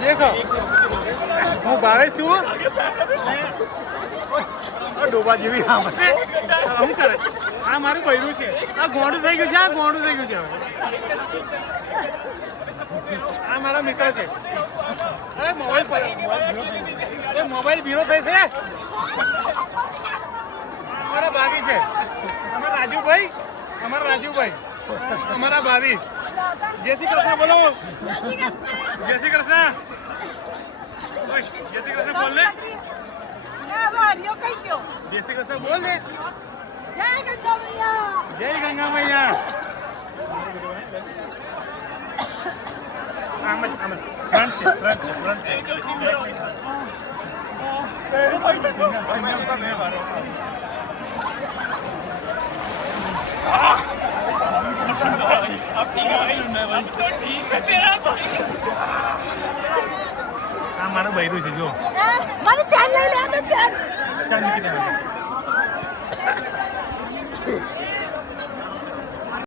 દેખો હું ભાવે છું ડોબા જેવી શું કરે આ મારું બૈરું છે આ ગોંડું થઈ ગયું છે આ ગોંડું થઈ ગયું છે આ મારા મિત્ર છે અરે મોબાઈલ ભીરો થઈ છે અમારા ભાભી છે અમારા રાજુભાઈ અમારા ભાભી જય શ્રી કૃષ્ણ બોલો જય શ્રી કૃષ્ણ બોલ લે જય શ્રી કૃષ્ણ બોલ લે જય ગંગા મૈયા મારું બૈરું છે જો મને ચાલ લઈ લે તો ચાલ ચાલ મૂકી દે